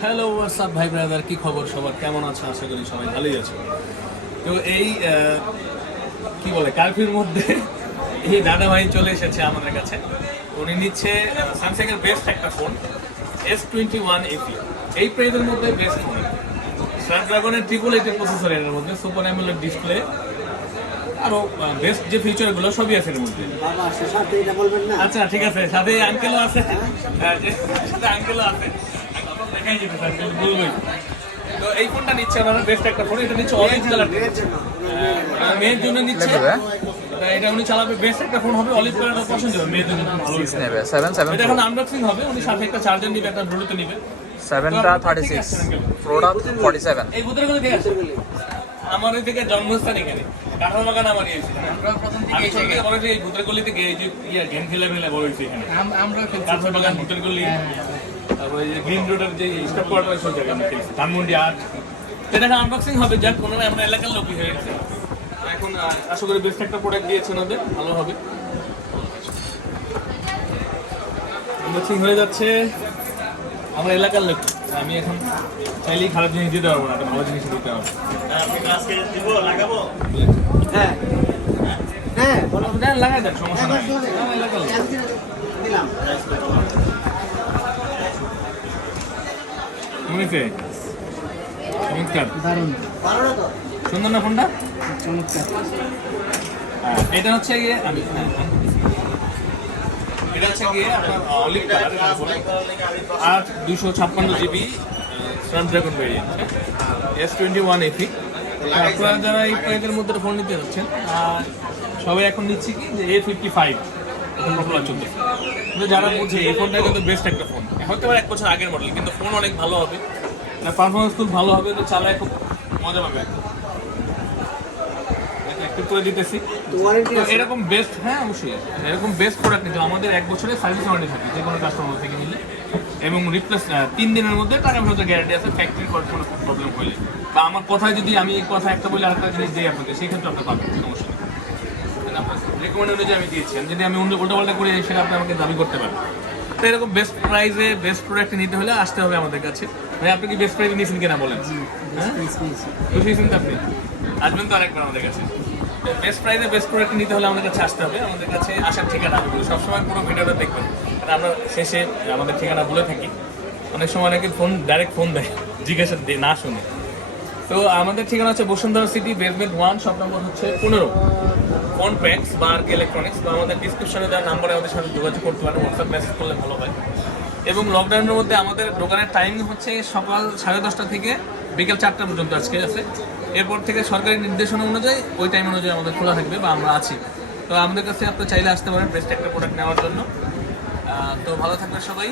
Hello WhatsApp ভাই brother কি খবর সবার? কেমন আছে? আশা করি সবাই ভালোই আছে। তো এই কি বলে কারফিউর মধ্যে এই দাদা ভাই চলে এসেছে আমাদের কাছে। উনি নিচ্ছে স্যামসাং এর বেস্ট একটা phone S twenty one FE এই প্রাইজের মধ্যে বেস্ট ফোন স্ন্যাপড্রাগনের ট্রিপল এইটের প্রসেসর এর মধ্যে সুপার অ্যামোলেড ডিসপ্লে আরও বেস্ট যে ফিচারগুলো সবই আছে এর মধ্যে। আচ্ছা ঠিক আছে সাথে আঙ্কেলও আছে। হ্যাঁ, যে- সাথে আঙ্কেলও আছে। তো এই ফোনটা নিচ্ছে ওনারা বেস্ট একটা ফোন এটা নিচ্ছে অরেঞ্জ কালার মেয়ের জন্য। নিচ্ছে। এটা উনি চালাবে বেস্ট একটা ফোন হবে অলিভ কালারটা পছন্দ হবে মেয়ের জন্য ভালো নেবে সেভেন সেভেন এটা এখন আনবক্সিং হবে উনি সাথে একটা চার্জার নিবে একটা ব্লুটুথ নিবে। সেভেনটা থার্টি সিক্স প্রোটা সেভেন এই ভূতেরগুলো আমার ওই থেকে জন্মস্থান এখানে। কাঁঠাল বাগান আমার ছোট থেকে বড় হয়েছি এই ভূতের গলিতে গিয়ে যে ইয়া গেম খেলে ফেলে হয়েছি এখানে। কাঁঠাল বাগান ভূতের গলি। তারপরে এই যে গ্রিন রোডের যে স্টপ কোয়ার্টার সব জায়গায় আমি খেলেছি। ধানমন্ডি আট এটা আনবক্সিং হবে যাক কোনো আমরা এলাকার লোকই হয়ে গেছে। এখন আশা করি বেস্ট একটা প্রোডাক্ট দিয়েছেন ওদের ভালো হবে। আনবক্সিং হয়ে যাচ্ছে। আমার এলাকার লোক আমি এখন চাইলেই খারাপ জিনিস দিতে পারব না একটা ভালো জিনিস দিতে হবে। হ্যাঁ হ্যাঁ। দেন লাগাই দেন সমস্যা নাই। আমার এলাকার লোক। শুনেছে? চমৎকার। দারুণ। সুন্দর না ফোনটা? চমৎকার। এটা হচ্ছে গিয়ে আমি হ্যাঁ, হ্যাঁ। এটা হচ্ছে গিয়ে আপনার অলিভ আট দুশো ছাপ্পান্ন GB Snapdragon variant S twenty one FE আপনারা যারা এই প্রাইজের মধ্যে ফোন নিতে যাচ্ছেন সবাই এখন নিচ্ছি কি? যে এ ফিফটি ফাইভ এখন পপুলার চলছে। কিন্তু যারা বুঝে এই ফোনটা কিন্তু বেস্ট একটা ফোন হয়তো এক বছর আগের মডেল কিন্তু ফোন অনেক ভালো হবে। পারফরমেন্স খুব ভালো হবে তো চালায় খুব মজা পাবে। একটু করে দিতেছি। ওয়ারেন্টি এরকম বেস্ট হ্যাঁ অবশ্যই। এরকম বেস্ট প্রোডাক্ট নিতে আমাদের এক বছরের সার্ভিস ওয়ারেন্টি থাকে যে কোনো কাস্টমার থেকে নিলে। এবং রিপ্লেস তিন দিনের মধ্যে টাকা ফেরতের গ্যারান্টি আছে ফ্যাক্টরি কোনো প্রবলেম হলে। বা আমার কথায় যদি আমি কথা একটা বলে আরেকটা জিনিস দিই আপনাকে সেই ক্ষেত্রে আপনি পাবেন সমস্যা নেই রেকমেন্ড অনুযায়ী আমি দিয়েছি। আমি যদি আমি অন্য উল্টোপাল্টা করে সেটা আপনি আমাকে দাবি করতে পারেন তো এরকম বেস্ট প্রাইসে বেস্ট প্রোডাক্ট নিতে হলে আসতে হবে আমাদের কাছে। ভাই আপনি কি বেস্ট প্রাইসে নিয়েছেন কিনা বলেন? হ্যাঁ? খুশি হয়েছেন আপনি? আসবেন তো আরেকবার আমাদের কাছে। বেস্ট প্রাইসে বেস্ট প্রোডাক্ট নিতে হলে আমাদের কাছে আসতে হবে। আমাদের কাছে আসার ঠিকানা আমি সবসময় পুরো ভিডিওটা দেখবেন। কারণ আমরা শেষে আমাদের ঠিকানা বলে থাকি। অনেক সময় অনেকে ফোন ডাইরেক্ট ফোন দেয়। জিজ্ঞাসা দিয়ে না শুনে। তো আমাদের ঠিকানা হচ্ছে Bashundhara city basement one, shop number হচ্ছে পনেরো। ফোন প্যাক্স বা আর ইলেকট্রনিক্স বা আমাদের ডিসক্রিপশনে দেওয়া নাম্বারে আমাদের সাথে যোগাযোগ করতে পারেন হোয়াটসঅ্যাপ মেসেজ করলে ভালো হয়। এবং লকডাউনের মধ্যে আমাদের দোকানের টাইমিং হচ্ছে সকাল সাড়ে দশটা থেকে বিকেল চারটা পর্যন্ত আজকে আছে। এরপর থেকে সরকারি নির্দেশনা অনুযায়ী ওই টাইম অনুযায়ী আমাদের খোলা থাকবে বা আমরা আছি। তো আমাদের কাছে আপনি চাইলে আসতে পারেন বেস্ট একটা প্রোডাক্ট নেওয়ার জন্য। তো ভালো থাকবেন সবাই।